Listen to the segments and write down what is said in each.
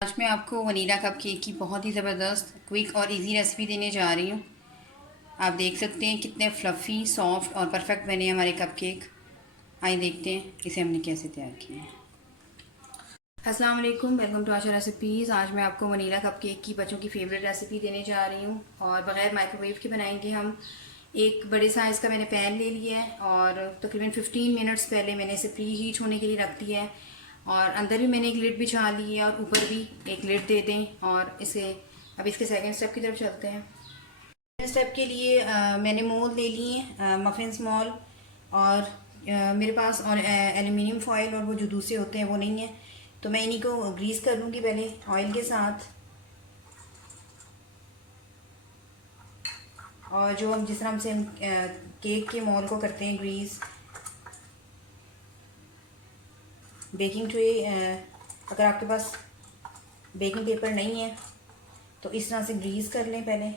आज मैं आपको वनीला कप केक की बहुत ही ज़बरदस्त क्विक और इजी रेसिपी देने जा रही हूँ। आप देख सकते हैं कितने फ्लफ़ी सॉफ्ट और परफेक्ट बने हमारे कप केक। आइए देखते हैं इसे हमने कैसे तैयार किया है। अस्सलाम वालेकुम, वेलकम टू आशा रेसिपीज़। आज मैं आपको वनीला कप केक की बच्चों की फेवरेट रेसिपी देने जा रही हूँ और बग़ैर माइक्रोवेव के बनाएंगे हम। एक बड़े साइज़ का मैंने पैन ले लिया है और तकरीबन 15 मिनट्स पहले मैंने इसे प्री हीट होने के लिए रख दिया है और अंदर भी मैंने एक लिड बिछा ली है और ऊपर भी एक लिड दे दें। और इसे अब इसके सेकंड स्टेप की तरफ चलते हैं। सेकंड स्टेप के लिए मैंने मोल्ड ले लिए हैं, मफिन्स मोल्ड। और मेरे पास और एल्यूमिनियम फॉयल और वो जो दूसरे होते हैं वो नहीं है, तो मैं इन्हीं को ग्रीस कर लूँगी पहले ऑयल के साथ। और जो हम जिस तरह से हम केक के मोल्ड को करते हैं ग्रीस, बेकिंग ट्रे, अगर आपके पास बेकिंग पेपर नहीं है तो इस तरह से ग्रीस कर लें पहले।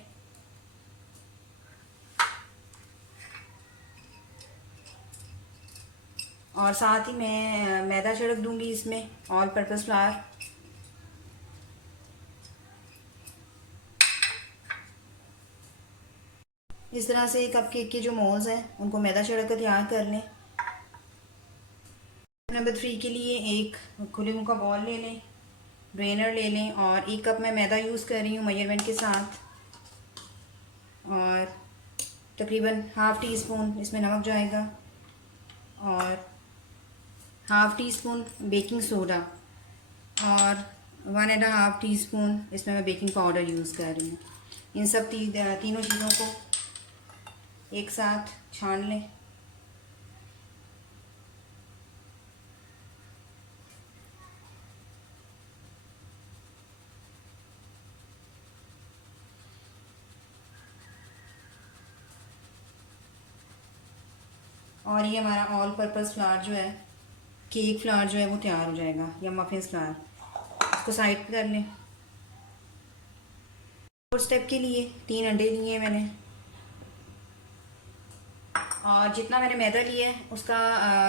और साथ ही मैं मैदा छिड़क दूंगी इसमें, ऑल पर्पस फ्लावर। इस तरह से कप केक के जो मोल्ड्स हैं उनको मैदा छिड़क कर तैयार कर लें। नंबर 3 के लिए एक खुले मुंह का बॉल ले लें, ड्रेनर ले लें और 1 कप मैं मैदा यूज़ कर रही हूँ मेजरमेंट के साथ। और तकरीबन हाफ़ टी स्पून इसमें नमक जाएगा और half tea spoon baking soda और 1.5 टी स्पून इसमें मैं बेकिंग पाउडर यूज़ कर रही हूँ। इन सब तीनों चीज़ों को एक साथ छान लें। और ये हमारा ऑल पर्पस फ्लावर जो है, केक फ्लावर जो है वो तैयार हो जाएगा, या मफिन्स फ्लावर। इसको साइड पे कर लें। और स्टेप के लिए 3 अंडे लिए मैंने और जितना मैंने मैदा लिया है उसका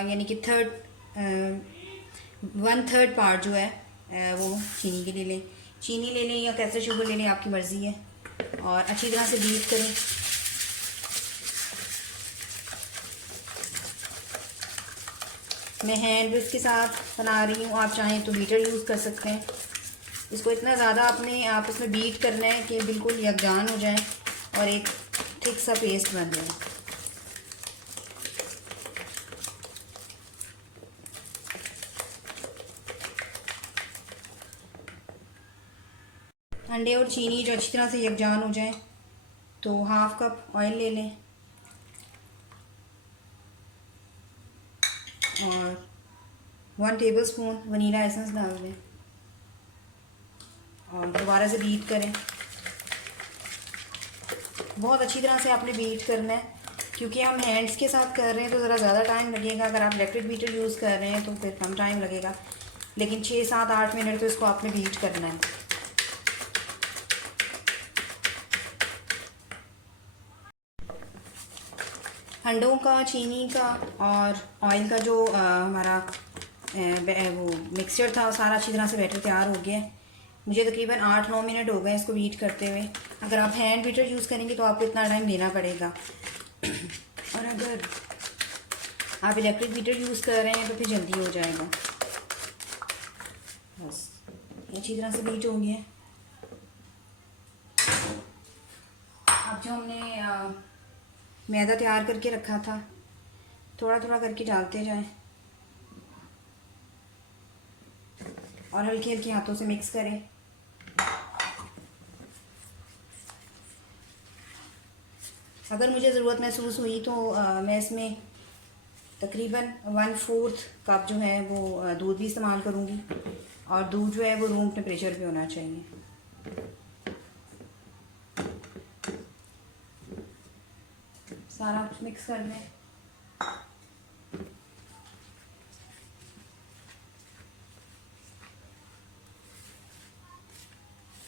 यानी कि 1/3 पार्ट जो है वो चीनी के ले लें। चीनी ले लें या कैसे शुगर ले लें, आपकी मर्ज़ी है। और अच्छी तरह से बीट करें। मैं हैंड विस्क के साथ बना रही हूँ, आप चाहें तो बीटर यूज़ कर सकते हैं। इसको इतना ज़्यादा अपने आप उसमें बीट करना है कि बिल्कुल यकजान हो जाए और एक थिक सा पेस्ट बन जाए। अंडे और चीनी जो अच्छी तरह से यकजान हो जाए तो हाफ़ कप ऑयल ले लें और 1 टेबलस्पून वनीला एसेंस डाल दें और दोबारा से बीट करें। बहुत अच्छी तरह से आपने बीट करना है, क्योंकि हम हैंड्स के साथ कर रहे हैं तो ज़रा ज़्यादा टाइम लगेगा। अगर आप इलेक्ट्रिक बीटर यूज़ कर रहे हैं तो फिर कम टाइम लगेगा, लेकिन 6, 7, 8 मिनट तो इसको आपने बीट करना है। अंडों का, चीनी का और ऑयल का जो हमारा वो मिक्सचर था, सारा अच्छी तरह से बैटर तैयार हो गया है। मुझे तकरीबन 8-9 मिनट हो गए इसको बीट करते हुए। अगर आप हैंड बीटर यूज़ करेंगे तो आपको इतना टाइम देना पड़ेगा, और अगर आप इलेक्ट्रिक बीटर यूज़ कर रहे हैं तो फिर जल्दी हो जाएगा। बस अच्छी तरह से बीट हो गया। अब जो हमने मैदा तैयार करके रखा था, थोड़ा थोड़ा करके डालते जाएं और हल्के हल्के हाथों से मिक्स करें। अगर मुझे ज़रूरत महसूस हुई तो मैं इसमें तकरीबन 1/4 कप जो है वो दूध भी इस्तेमाल करूँगी, और दूध जो है वो रूम टेम्परेचर पे होना चाहिए। सारा कुछ मिक्स कर लें।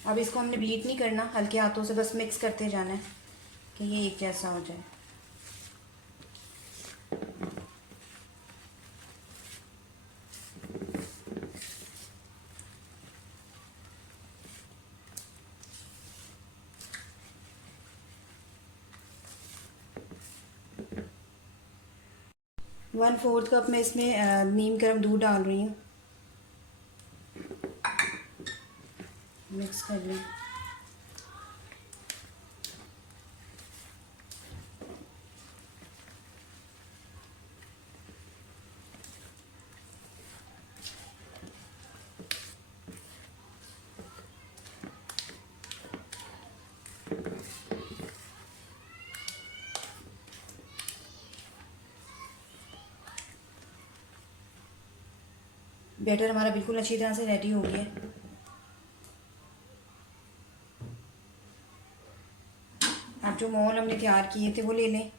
अब इसको हमने बीट नहीं करना, हल्के हाथों से बस मिक्स करते जाना है कि ये एक जैसा हो जाए। 1/4 कप मैं इसमें नीम गर्म दूध डाल रही हूँ। मिक्स कर लें। बैटर हमारा बिल्कुल अच्छी तरह से रेडी हो गया। अब जो मोल हमने तैयार किए थे वो ले लें,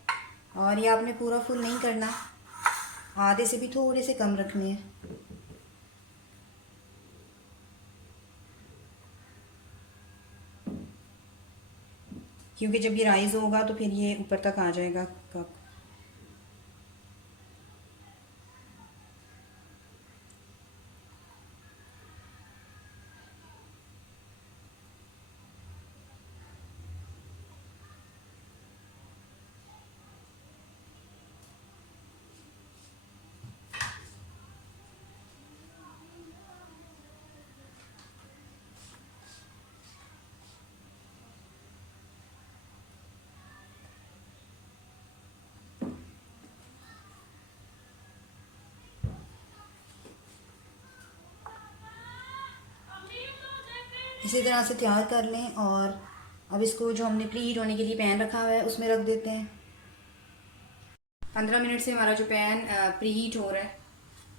और ये आपने पूरा फुल नहीं करना, आधे से भी थोड़े से कम रखने हैं। क्योंकि जब ये राइज़ होगा तो फिर ये ऊपर तक आ जाएगा कप। इसी तरह से तैयार कर लें। और अब इसको जो हमने प्री हीट होने के लिए पैन रखा हुआ है उसमें रख देते हैं। 15 मिनट से हमारा जो पैन प्री हीट हो रहा है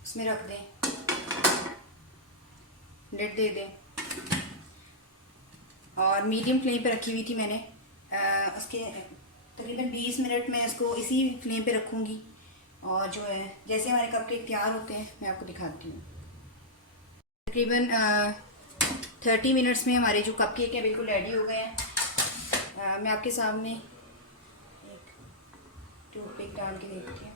उसमें रख दें, लिड दे दें। और मीडियम फ्लेम पे रखी हुई थी मैंने, उसके तकरीबन 20 मिनट मैं इसको इसी फ्लेम पे रखूँगी। और जो है जैसे हमारे कपकेक तैयार होते हैं मैं आपको दिखाती हूँ। तकरीबन 30 मिनट्स में हमारे जो कपकेक हैं बिल्कुल रेडी हो गए हैं। मैं आपके सामने एक टूथपिक डाल के देखती हूँ,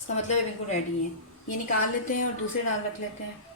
इसका मतलब है बिल्कुल रेडी है। ये निकाल लेते हैं और दूसरे डाल रख लेते हैं।